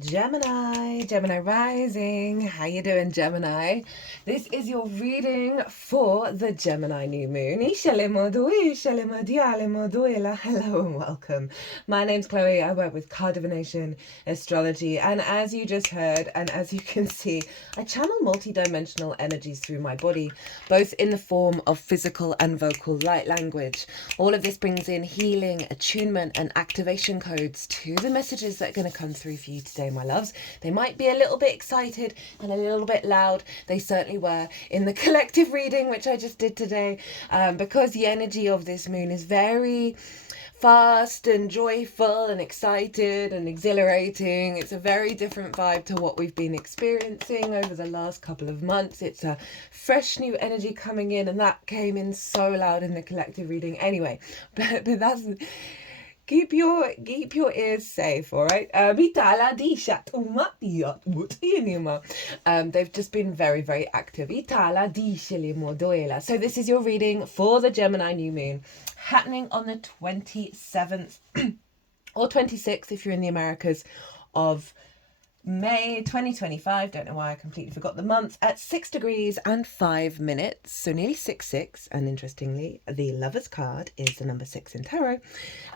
Gemini rising. How you doing, Gemini? This is your reading for the Gemini new moon. Hello and welcome. My name's Chloe. I work with card divination, astrology, and as you just heard, and as you can see, I channel multi-dimensional energies through my body, both in the form of physical and vocal light language. All of this brings in healing, attunement, and activation codes to the messages that are going to come through for you today, my loves. They might be a little bit excited and a little bit loud. They certainly were in the collective reading, which I just did today, because the energy of this moon is very fast and joyful and excited and exhilarating. It's a very different vibe to what we've been experiencing over the last couple of months. It's a fresh new energy coming in, and that came in so loud in the collective reading anyway. But that's... Keep your ears safe, all right? They've just been very, very active. So this is your reading for the Gemini new moon, happening on the 27th or 26th if you're in the Americas of May 2025. Don't know why I completely forgot the month. At 6 degrees and 5 minutes, so nearly 6-6. And interestingly, the Lover's card is the number 6 in tarot,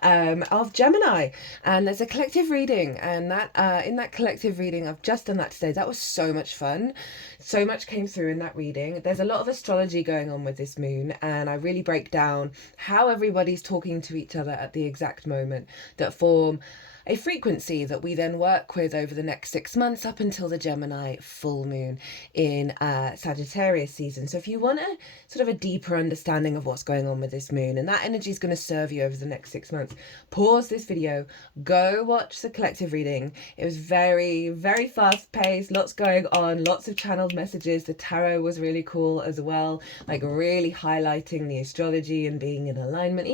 of Gemini. And there's a collective reading, and that in that collective reading, I've just done that today. That was so much fun. So much came through in that reading. There's a lot of astrology going on with this moon, and I really break down how everybody's talking to each other at the exact moment that form a frequency that we then work with over the next 6 months up until the Gemini full moon in Sagittarius season. So if you want a sort of a deeper understanding of what's going on with this moon, and that energy is going to serve you over the next 6 months, pause this video, go watch the collective reading. It was very, very fast paced, lots going on, lots of channeled messages. The tarot was really cool as well, like really highlighting the astrology and being in alignment.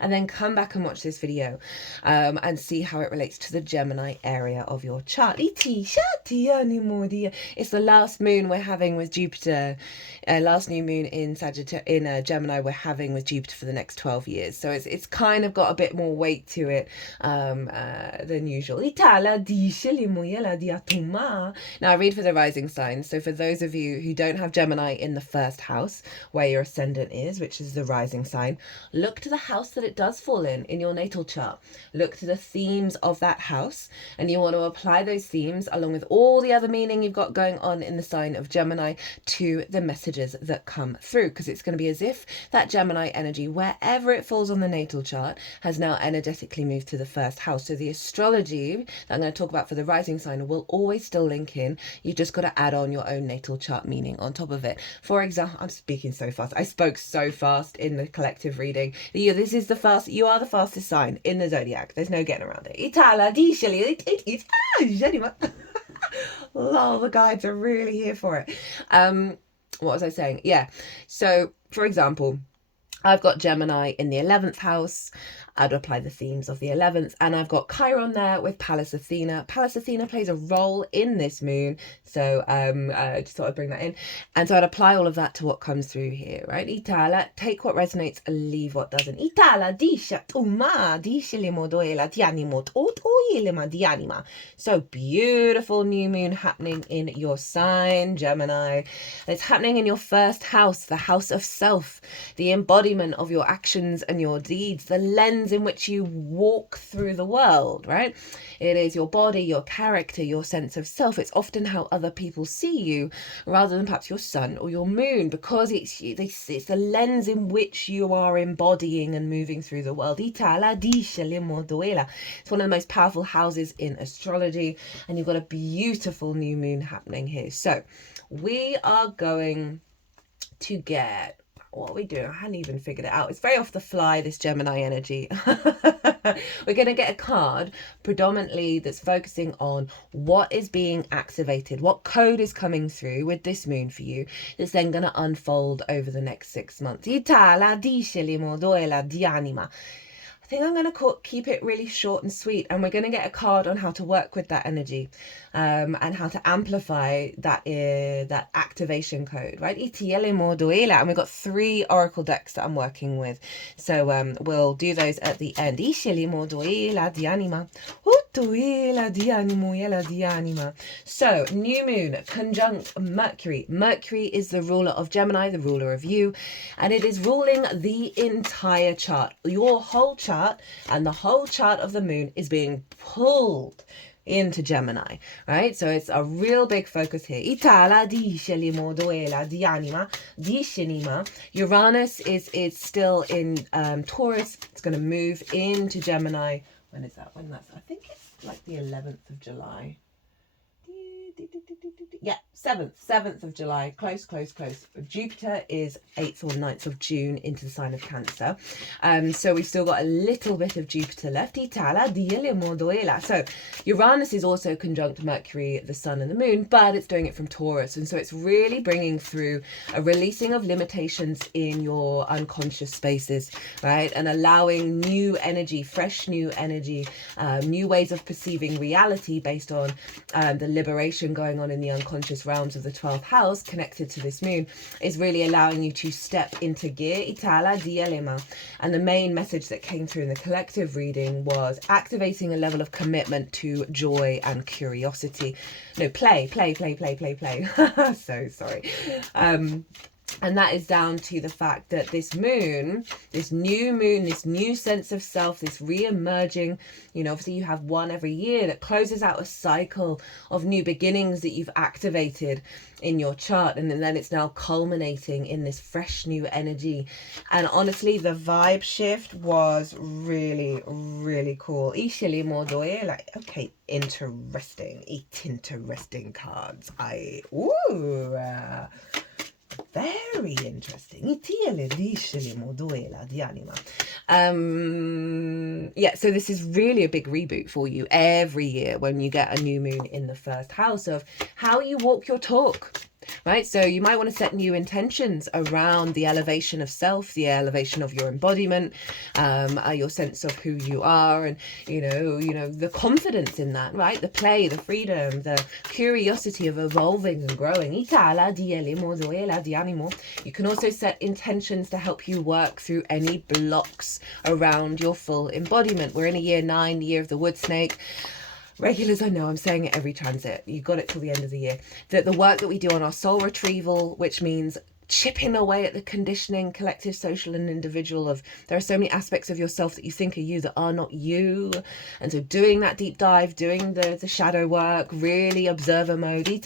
And then come back and watch this video and see how it relates to the Gemini area of your chart. It's the last moon we're having with Jupiter, last new moon in Gemini we're having with Jupiter for the next 12 years. So it's kind of got a bit more weight to it than usual. Now I read for the rising signs. So for those of you who don't have Gemini in the first house where your ascendant is, which is the rising sign, look to the house that it does fall in your natal chart. Look to the themes of that house, and you want to apply those themes along with all the other meaning you've got going on in the sign of Gemini to the messages that come through, because it's going to be as if that Gemini energy, wherever it falls on the natal chart, has now energetically moved to the first house. So the astrology that I'm going to talk about for the rising sign will always still link in. You've just got to add on your own natal chart meaning on top of it. For example, I'm speaking so fast. I spoke so fast in the collective reading. This is the fast. You are the fastest sign in the zodiac. There's no getting around it. Lol, the guides are really here for it. What was I saying? Yeah. So, for example, I've got Gemini in the 11th house. I'd apply the themes of the 11th, and I've got Chiron there with Pallas Athena. Pallas Athena plays a role in this moon, so just thought I'd bring that in. And so I'd apply all of that to what comes through here, right? Itala, take what resonates and leave what doesn't. Itala disha tuma dishelimodoela tianimot otoyelema dianima. So beautiful new moon happening in your sign, Gemini. It's happening in your first house, the house of self, the embodiment of your actions and your deeds, the lens in which you walk through the world, right? It is your body, your character, your sense of self. It's often how other people see you rather than perhaps your sun or your moon, because it's the lens in which you are embodying and moving through the world. It's one of the most powerful houses in astrology, and you've got a beautiful new moon happening here. So we are going to get... what are we doing? I hadn't even figured it out. It's very off the fly, this Gemini energy. We're going to get a card predominantly that's focusing on what is being activated, what code is coming through with this moon for you that's then going to unfold over the next 6 months. think I'm going to keep it really short and sweet, and we're going to get a card on how to work with that energy, and how to amplify that activation code, right? And we've got 3 oracle decks that I'm working with, so we'll do those at the end. So new moon conjunct Mercury. Mercury is the ruler of Gemini, the ruler of you, and it is ruling the entire chart. Your whole chart and the whole chart of the moon is being pulled into Gemini, right? So it's a real big focus here. Uranus is still in Taurus. It's going to move into Gemini. When is that? I think it's like the 11th of July. Yeah, 7th of July. Close. Jupiter is 8th or 9th of June into the sign of Cancer. So we've still got a little bit of Jupiter left. So Uranus is also conjunct Mercury, the Sun and the Moon, but it's doing it from Taurus. And so it's really bringing through a releasing of limitations in your unconscious spaces, right? And allowing new energy, fresh new energy, new ways of perceiving reality based on the liberation going on in the unconscious realms of the 12th house connected to this moon, is really allowing you to step into gear. And the main message that came through in the collective reading was activating a level of commitment to joy and curiosity. No, play. So sorry. And that is down to the fact that this moon, this new sense of self, this re-emerging, obviously you have one every year that closes out a cycle of new beginnings that you've activated in your chart. And then it's now culminating in this fresh new energy. And honestly, the vibe shift was really, really cool. Okay, interesting. Interesting cards. Very interesting. Yeah, so this is really a big reboot for you every year when you get a new moon in the first house of how you walk your talk. Right, so you might want to set new intentions around the elevation of self, the elevation of your embodiment, your sense of who you are, and the confidence in that, right? The play, the freedom, the curiosity of evolving and growing. You can also set intentions to help you work through any blocks around your full embodiment. We're in a year 9, the year of the wood snake. Regulars, I know I'm saying it every transit. You got it till the end of the year. The work that we do on our soul retrieval, which means chipping away at the conditioning, collective, social and individual of there are so many aspects of yourself that you think are you that are not you. And so doing that deep dive, doing the shadow work, really observer mode. You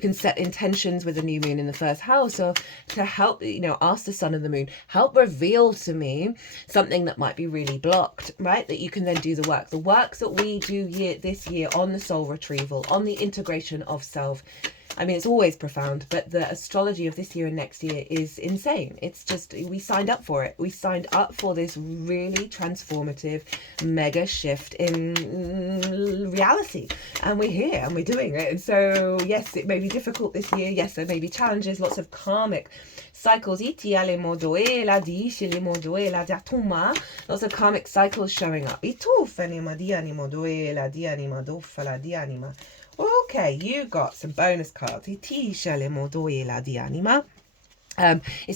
can set intentions with the new moon in the first house or to help, ask the sun and the moon, help reveal to me something that might be really blocked, right? That you can then do the work. The work that we do this year on the soul retrieval, on the integration of self. I mean, it's always profound, but the astrology of this year and next year is insane. It's just, we signed up for it. We signed up for this really transformative mega shift in reality. And we're here and we're doing it. And so, yes, it may be difficult this year. Yes, there may be challenges, lots of karmic cycles. Lots of karmic cycles showing up. Okay, you got some bonus cards. It's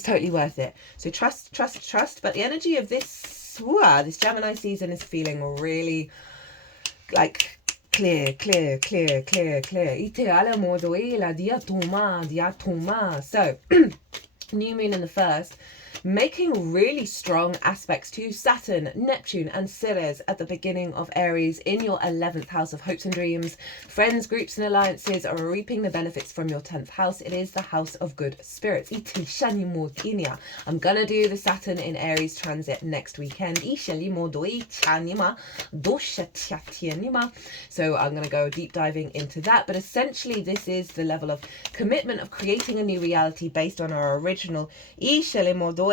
totally worth it. So trust. But the energy of this Gemini season is feeling really like clear. So new moon in the first, making really strong aspects to Saturn, Neptune and Ceres at the beginning of Aries in your 11th house of hopes and dreams. Friends, groups and alliances are reaping the benefits from your 10th house. It is the house of good spirits. I'm going to do the Saturn in Aries transit next weekend. So I'm going to go deep diving into that. But essentially this is the level of commitment of creating a new reality based on our original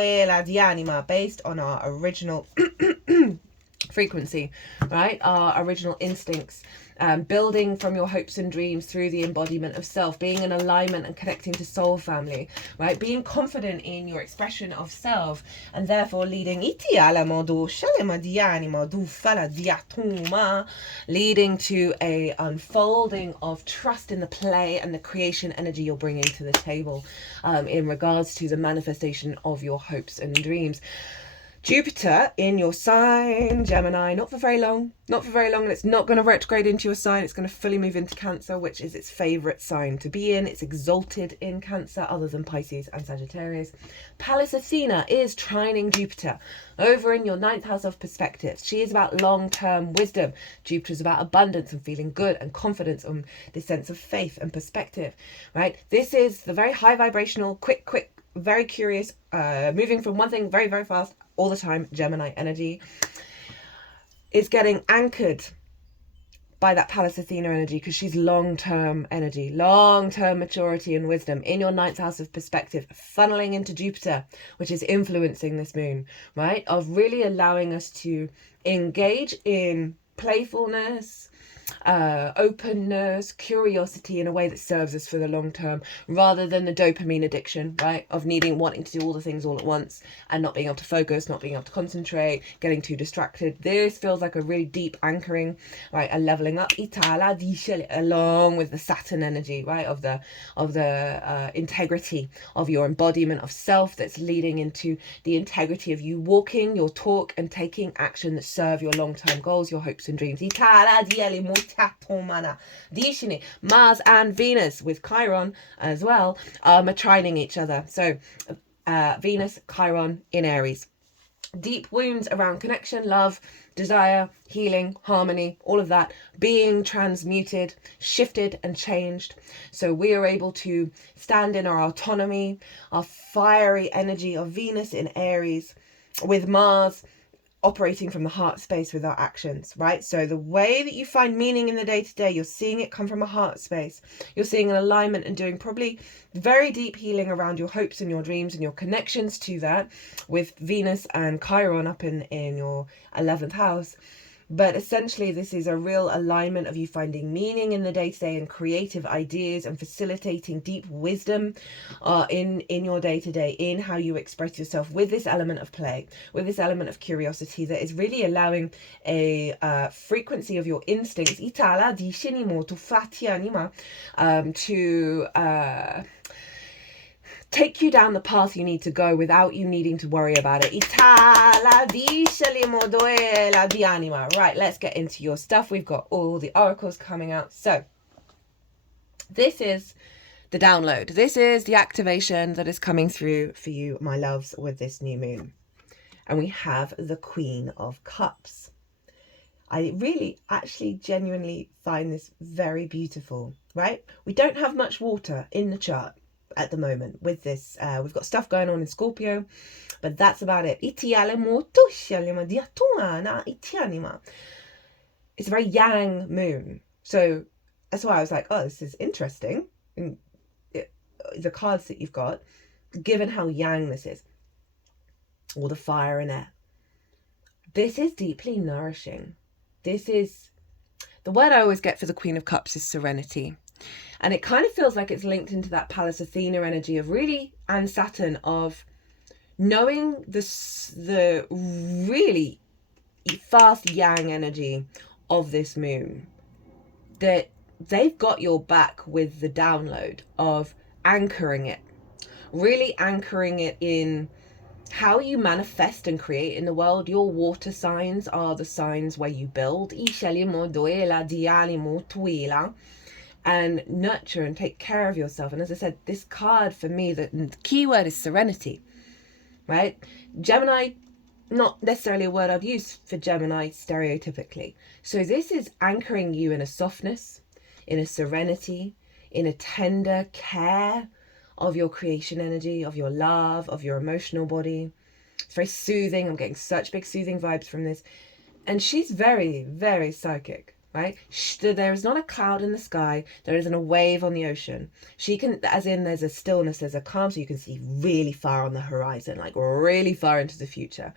based on our original frequency, right? Our original instincts, building from your hopes and dreams through the embodiment of self, being in alignment and connecting to soul family, right? Being confident in your expression of self, and therefore leading to a unfolding of trust in the play and the creation energy you're bringing to the table, in regards to the manifestation of your hopes and dreams. Jupiter in your sign, Gemini, not for very long. It's not going to retrograde into your sign. It's going to fully move into Cancer, which is its favourite sign to be in. It's exalted in Cancer, other than Pisces and Sagittarius. Pallas Athena is trining Jupiter over in your 9th house of perspectives. She is about long-term wisdom. Jupiter is about abundance and feeling good and confidence and this sense of faith and perspective, right? This is the very high vibrational, quick, very curious, moving from one thing very, very fast all the time, Gemini energy, is getting anchored by that Pallas Athena energy, because she's long-term energy, long-term maturity and wisdom in your 9th house of perspective, funneling into Jupiter, which is influencing this moon, right? Of really allowing us to engage in playfulness, openness, curiosity in a way that serves us for the long term, rather than the dopamine addiction, right, of wanting to do all the things all at once and not being able to focus, not being able to concentrate, getting too distracted. This feels like a really deep anchoring, right, a leveling up, along with the Saturn energy, right, of the integrity of your embodiment of self, that's leading into the integrity of you walking your talk and taking action that serve your long-term goals, your hopes and dreams. Mars and Venus with Chiron as well are trining each other. So Venus, Chiron in Aries. Deep wounds around connection, love, desire, healing, harmony, all of that being transmuted, shifted and changed. So we are able to stand in our autonomy, our fiery energy of Venus in Aries, with Mars operating from the heart space with our actions, right? So the way that you find meaning in the day-to-day, you're seeing it come from a heart space. You're seeing an alignment and doing probably very deep healing around your hopes and your dreams and your connections to that, with Venus and Chiron up in your 11th house. But essentially, this is a real alignment of you finding meaning in the day-to-day and creative ideas and facilitating deep wisdom in your day-to-day, in how you express yourself, with this element of play, with this element of curiosity that is really allowing a frequency of your instincts to take you down the path you need to go without you needing to worry about it. Right, let's get into your stuff. We've got all the oracles coming out. So this is the download. This is the activation that is coming through for you, my loves, with this new moon. And we have the Queen of Cups. I really, actually, genuinely find this very beautiful, right? We don't have much water in the chart at the moment with this. We've got stuff going on in Scorpio, but that's about it. It's a very yang moon, so that's why I was like, oh, this is interesting. And the cards that you've got, given how yang this is, all the fire and air, this is deeply nourishing. This is the word I always get for the Queen of Cups is serenity. And it kind of feels like it's linked into that Pallas Athena energy of really, and Saturn, of knowing the really fast yang energy of this moon, that they've got your back with the download of anchoring it, really anchoring it in how you manifest and create in the world. Your water signs are the signs where you build and nurture and take care of yourself. And as I said, this card for me, the key word is serenity, right? Gemini, not necessarily a word I'd use for Gemini stereotypically. So this is anchoring you in a softness, in a serenity, in a tender care of your creation energy, of your love, of your emotional body. It's very soothing. I'm getting such big soothing vibes from this. And she's very, very psychic, right? There is not a cloud in the sky. There isn't a wave on the ocean. She can, as in there's a stillness, there's a calm, so you can see really far on the horizon, like really far into the future.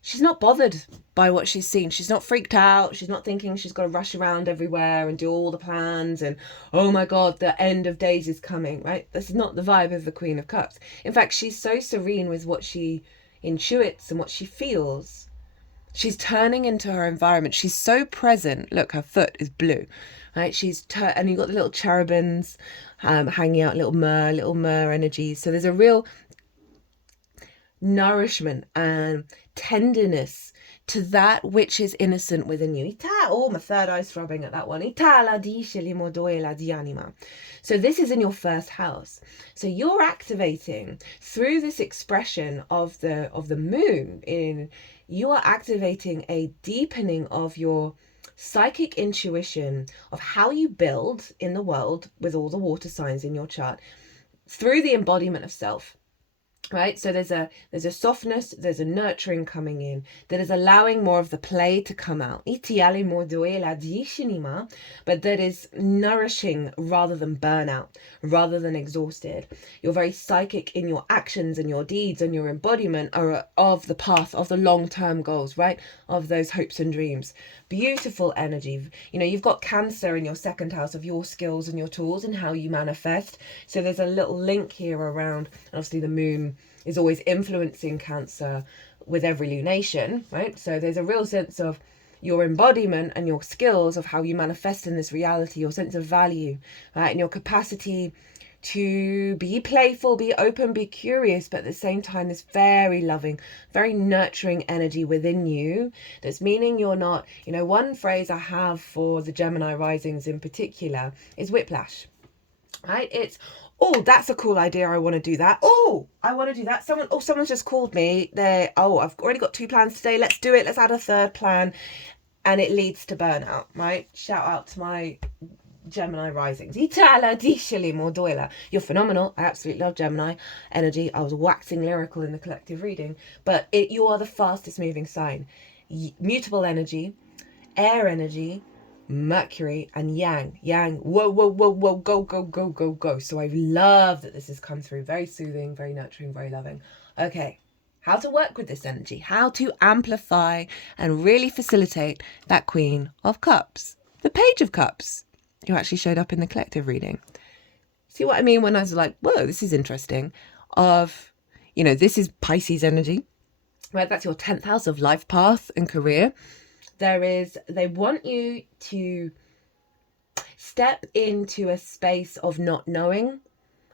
she's not bothered by what she's seen. She's not freaked out. She's not thinking she's got to rush around everywhere and do all the plans and, oh my God, the end of days is coming, right? That's not the vibe of the Queen of Cups. In fact, she's so serene with what she intuits and what she feels. She's turning into her environment. She's so present. Look, her foot is blue, right? And you've got the little cherubins hanging out, little myrrh energies. So there's a real nourishment and tenderness to that which is innocent within you. Oh, my third eye's throbbing at that one. So this is in your first house. So you're activating through this expression of the moon. You are activating a deepening of your psychic intuition of how you build in the world with all the water signs in your chart through the embodiment of self. Right, so there's a softness, there's a nurturing coming in that is allowing more of the play to come out, but that is nourishing rather than burnout, rather than exhausted. You're very psychic in your actions and your deeds, and your embodiment are of the path of the long-term goals, right, of those hopes and dreams. Beautiful energy. You know, you've got Cancer in your second house of your skills and your tools and how you manifest. So there's a little link here around, obviously the moon is always influencing Cancer with every lunation, right? So there's a real sense of your embodiment and your skills of how you manifest in this reality, your sense of value, right? And your capacity to be playful, be open, be curious, but at the same time, this very loving, very nurturing energy within you that's meaning you're not, you know, one phrase I have for the Gemini risings in particular is whiplash, right? It's, oh, that's a cool idea. I want to do that. Oh, I want to do that. Someone's just called me. I've already got 2 plans today. Let's do it. Let's add a 3rd plan. And it leads to burnout, right? Shout out to my Gemini risings. You're phenomenal. I absolutely love Gemini energy. I was waxing lyrical in the collective reading, but you are the fastest moving sign. Mutable energy, air energy, Mercury and Yang. Whoa, go. So I love that this has come through. Very soothing, very nurturing, very loving. Okay, how to work with this energy, how to amplify and really facilitate that Queen of Cups, the Page of Cups, who actually showed up in the collective reading. See what I mean when I was like, whoa, this is interesting. This is Pisces energy, right? That's your 10th house of life path and career. They want you to step into a space of not knowing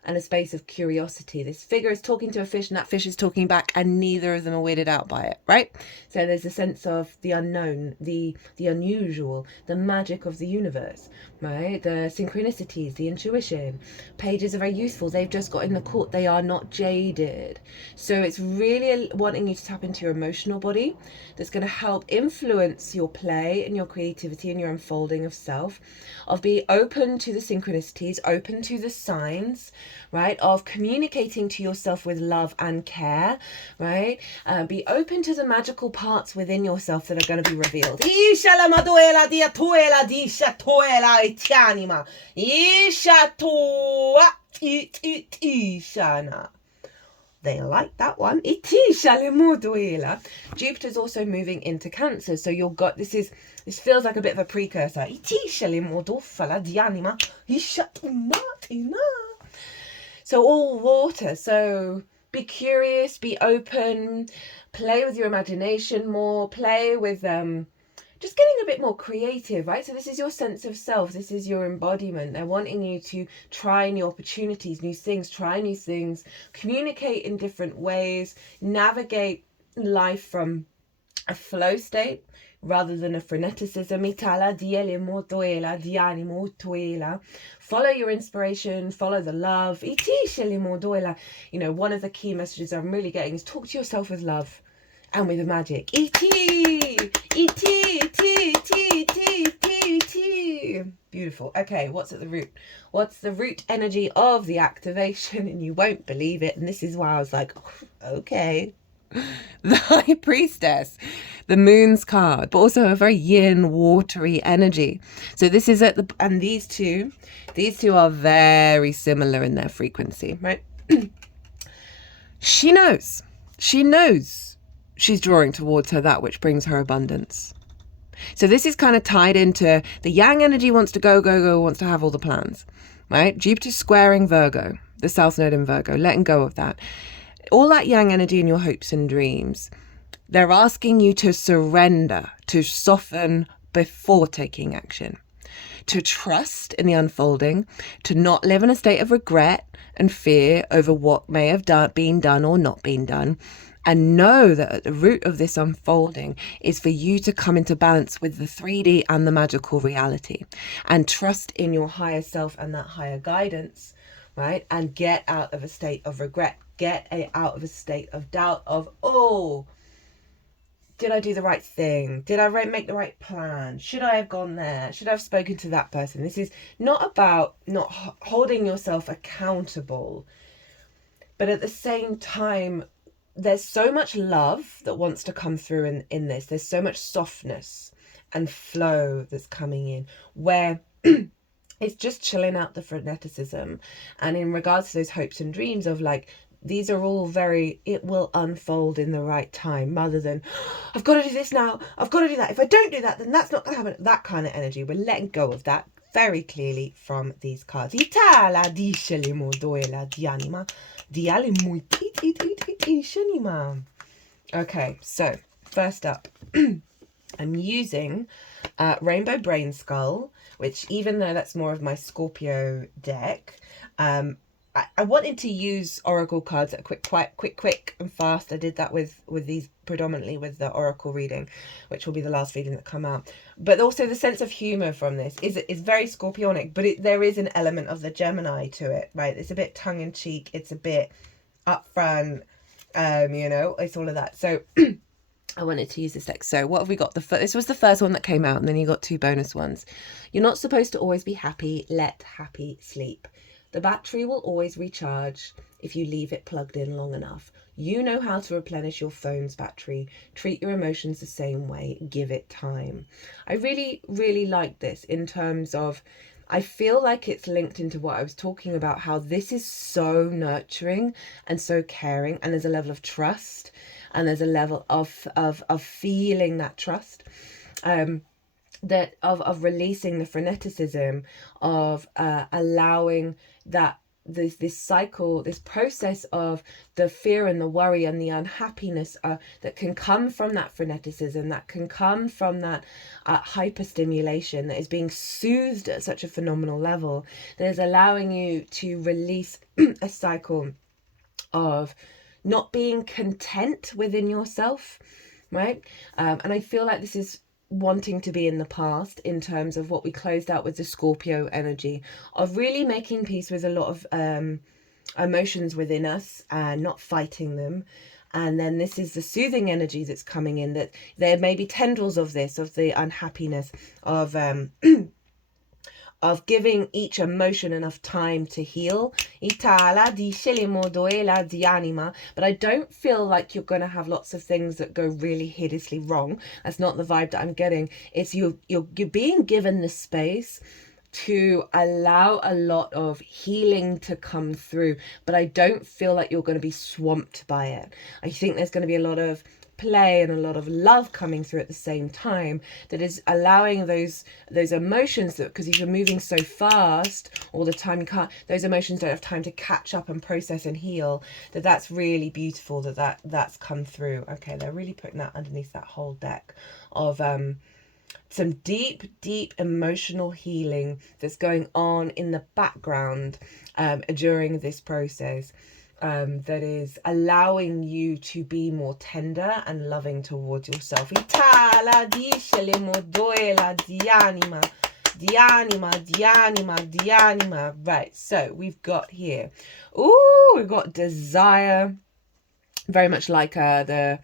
and a space of curiosity. This figure is talking to a fish and that fish is talking back, and neither of them are weirded out by it, right? So there's a sense of the unknown, the unusual, the magic of the universe, right? The synchronicities, the intuition. Pages are very useful. They've just got in the court. They are not jaded. So it's really wanting you to tap into your emotional body that's going to help influence your play and your creativity and your unfolding of self, of being open to the synchronicities, open to the signs, right, of communicating to yourself with love and care, right? Be open to the magical parts within yourself that are going to be revealed. They like that one. Jupiter's also moving into Cancer, so this feels like a bit of a precursor. So all water. So be curious, be open, play with your imagination more, play with just getting a bit more creative, right? So this is your sense of self. This is your embodiment. They're wanting you to try new opportunities, new things, try new things, communicate in different ways, navigate life from a flow state rather than a freneticism. Follow your inspiration, follow the love. One of the key messages I'm really getting is talk to yourself with love and with magic. Beautiful. Okay, what's at the root? What's the root energy of the activation? And you won't believe it. And this is why I was like, okay. The High Priestess, the Moon's card, but also a very yin, watery energy. So this is and these two are very similar in their frequency, right? She knows she's drawing towards her that which brings her abundance. So this is kind of tied into the yang energy wants to go, wants to have all the plans, right? Jupiter squaring Virgo, the South Node in Virgo, letting go of that. All that yang energy in your hopes and dreams, they're asking you to surrender, to soften before taking action, to trust in the unfolding, to not live in a state of regret and fear over what may have been done or not been done, and know that at the root of this unfolding is for you to come into balance with the 3D and the magical reality, and trust in your higher self and that higher guidance, right? And get out of a state of regret, get out of a state of doubt of, oh, did I do the right thing? Did I make the right plan? Should I have gone there? Should I have spoken to that person? This is not about not holding yourself accountable, but at the same time, there's so much love that wants to come through in this. There's so much softness and flow that's coming in, where it's just chilling out the freneticism. And in regards to those hopes and dreams of like, these are all very, it will unfold in the right time, rather than, I've got to do this now, I've got to do that. If I don't do that, then that's not going to happen. That kind of energy. We're letting go of that very clearly from these cards. Okay, so first up, I'm using Rainbow Brainskull, which, even though that's more of my Scorpio deck, I wanted to use oracle cards that are quick and fast. I did that with these, predominantly with the oracle reading, which will be the last reading that come out. But also the sense of humor from this is very Scorpionic, but there is an element of the Gemini to it, right? It's a bit tongue-in-cheek, it's a bit upfront, it's all of that. So I wanted to use this deck. So what have we got? This was the first one that came out, and then you got 2 bonus ones. You're not supposed to always be happy. Let happy sleep. The battery will always recharge if you leave it plugged in long enough. You know how to replenish your phone's battery. Treat your emotions the same way. Give it time. I really, really like this in terms of, I feel like it's linked into what I was talking about, how this is so nurturing and so caring, and there's a level of trust, and there's a level of feeling that trust. That of releasing the freneticism, of allowing that this cycle, this process of the fear and the worry and the unhappiness that can come from that freneticism, that can come from that hyperstimulation that is being soothed at such a phenomenal level, that is allowing you to release a cycle of not being content within yourself, right? And I feel like this is wanting to be in the past, in terms of what we closed out with the Scorpio energy of really making peace with a lot of emotions within us and not fighting them. And then this is the soothing energy that's coming in, that there may be tendrils of this, of the unhappiness, of giving each emotion enough time to heal. But I don't feel like you're going to have lots of things that go really hideously wrong. That's not the vibe that I'm getting. It's you're being given the space to allow a lot of healing to come through, but I don't feel like you're going to be swamped by it. I think there's going to be a lot of play and a lot of love coming through at the same time, that is allowing those emotions, that, because if you're moving so fast all the time, those emotions don't have time to catch up and process and heal. That's really beautiful that's come through. Okay, they're really putting that underneath that whole deck of some deep emotional healing that's going on in the background during this process. That is allowing you to be more tender and loving towards yourself. Right, so we've got here, we've got desire, very much like the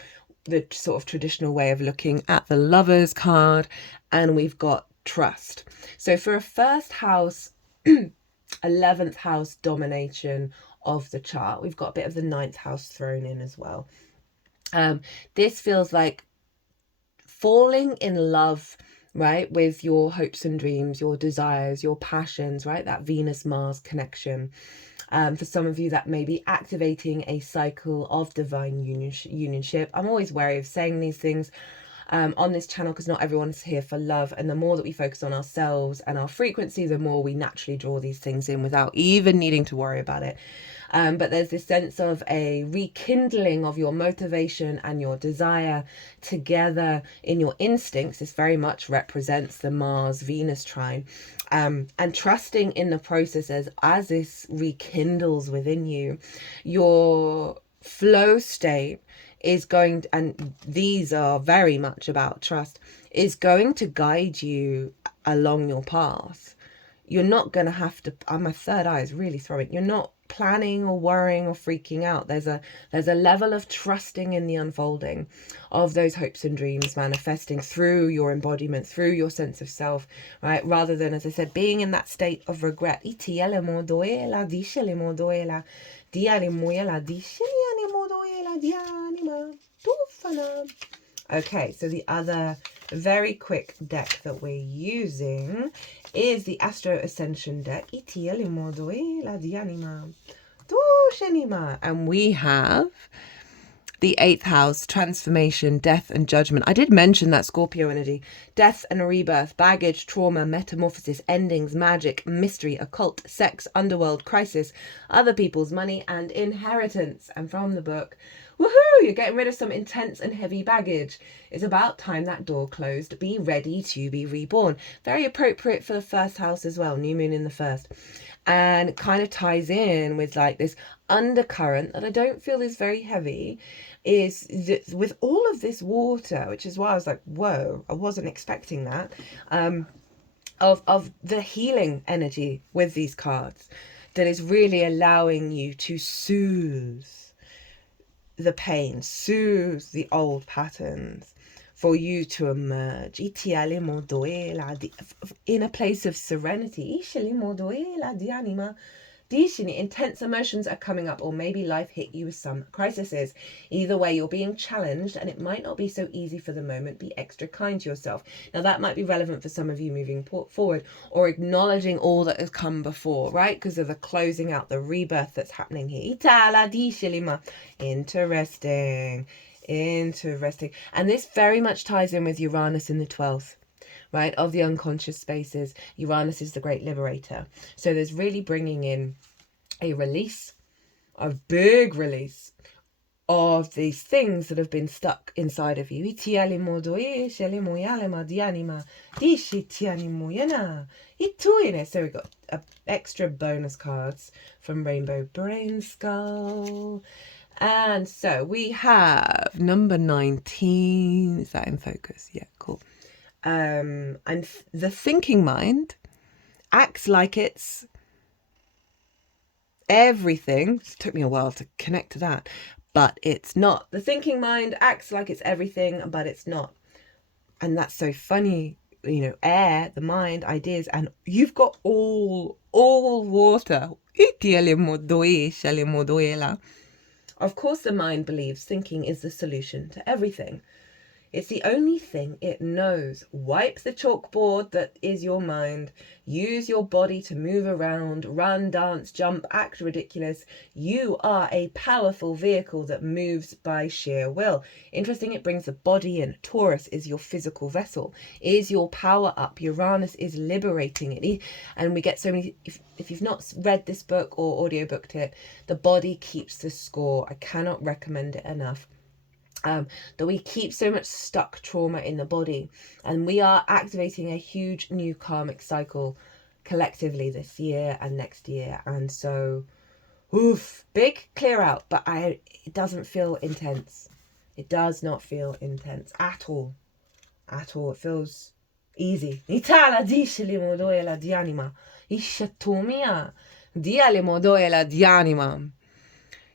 sort of traditional way of looking at the Lovers card, and we've got trust. So for a first house 11th house domination of the chart, we've got a bit of the 9th house thrown in as well. This feels like falling in love, right, with your hopes and dreams, your desires, your passions, right, that Venus-Mars connection. For some of you, that may be activating a cycle of divine unionship. I'm always wary of saying these things on this channel because not everyone's here for love, and the more that we focus on ourselves and our frequency, the more we naturally draw these things in without even needing to worry about it. But there's this sense of a rekindling of your motivation and your desire together in your instincts. This very much represents the Mars-Venus trine. And trusting in the processes as this rekindles within you, your flow state is going, and these are very much about trust, is going to guide you along your path. You're not going to have to, my third eye is really throwing, you're not planning or worrying or freaking out. There's a level of trusting in the unfolding of those hopes and dreams manifesting through your embodiment, through your sense of self, right? Rather than, as I said, being in that state of regret. Okay, so the other very quick deck that we're using is the Astro Ascension deck. And we have the 8th house, transformation, death and judgment. I did mention that Scorpio energy. Death and rebirth, baggage, trauma, metamorphosis, endings, magic, mystery, occult, sex, underworld, crisis, other people's money and inheritance. And from the book, woohoo, you're getting rid of some intense and heavy baggage. It's about time that door closed. Be ready to be reborn. Very appropriate for the 1st house as well. New moon in the 1st. And kind of ties in with like this undercurrent that I don't feel is very heavy, is that with all of this water, which is why I was like, whoa, I wasn't expecting that, of the healing energy with these cards that is really allowing you to soothe the pain, soothe the old patterns, for you to emerge in a place of serenity. Intense emotions are coming up, or maybe life hit you with some crises. Either way, you're being challenged and it might not be so easy for the moment. Be extra kind to yourself. Now that might be relevant for some of you moving forward, or acknowledging all that has come before, right? Because of the closing out, the rebirth that's happening here. Interesting. And this very much ties in with Uranus in the 12th, right, of the unconscious spaces. Uranus is the great liberator. So there's really bringing in a release, a big release of these things that have been stuck inside of you. So we got extra bonus cards from Rainbow Brainskull. And so we have number 19. Is that in focus? Yeah, cool. And the thinking mind acts like it's everything. It took me a while to connect to that, but it's not. The thinking mind acts like it's everything, but it's not. And that's so funny. You know, air, the mind, ideas, and you've got all water. Of course, the mind believes thinking is the solution to everything. It's the only thing it knows. Wipe the chalkboard that is your mind. Use your body to move around, run, dance, jump, act ridiculous. You are a powerful vehicle that moves by sheer will. Interesting, it brings the body in. Taurus is your physical vessel, is your power up. Uranus is liberating it. And we get so many, if you've not read this book or audiobooked it, The Body Keeps the Score. I cannot recommend it enough. That we keep so much stuck trauma in the body, and we are activating a huge new karmic cycle collectively this year and next year. And so big clear out, but it doesn't feel intense. It does not feel intense at all. It feels easy.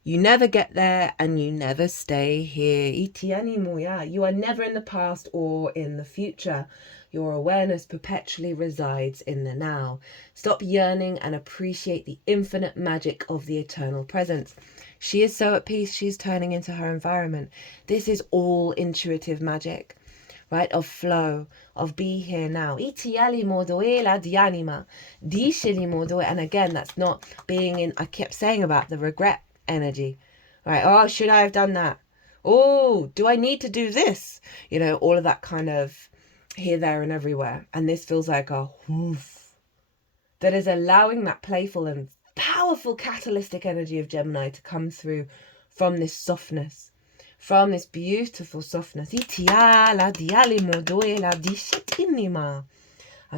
You never get there and you never stay here. You are never in the past or in the future. Your awareness perpetually resides in the now. Stop yearning and appreciate the infinite magic of the eternal presence. She is so at peace, she is turning into her environment. This is all intuitive magic, right? Of flow, of be here now. And again, that's not being in, I kept saying about the regret energy, right? Oh, should I have done that? Oh, do I need to do this? You know, all of that kind of here, there, and everywhere. And this feels like a whoof that is allowing that playful and powerful catalytic energy of Gemini to come through from this softness, from this beautiful softness. I'm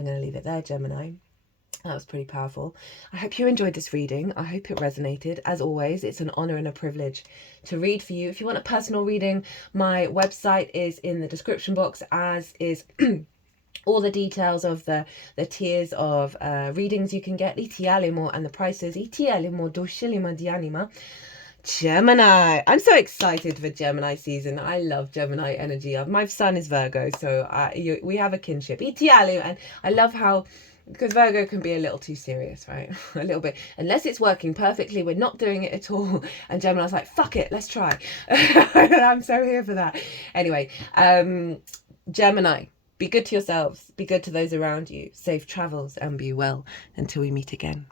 going to leave it there, Gemini. That was pretty powerful. I hope you enjoyed this reading. I hope it resonated. As always, it's an honor and a privilege to read for you. If you want a personal reading, my website is in the description box, as is all the details of the tiers of readings you can get, and the prices. Gemini. I'm so excited for Gemini season. I love Gemini energy. My son is Virgo, so we have a kinship. And I love how, because Virgo can be a little too serious, right? A little bit. Unless it's working perfectly, we're not doing it at all. And Gemini's like, fuck it, let's try. I'm so here for that. Anyway, Gemini, be good to yourselves. Be good to those around you. Safe travels and be well until we meet again.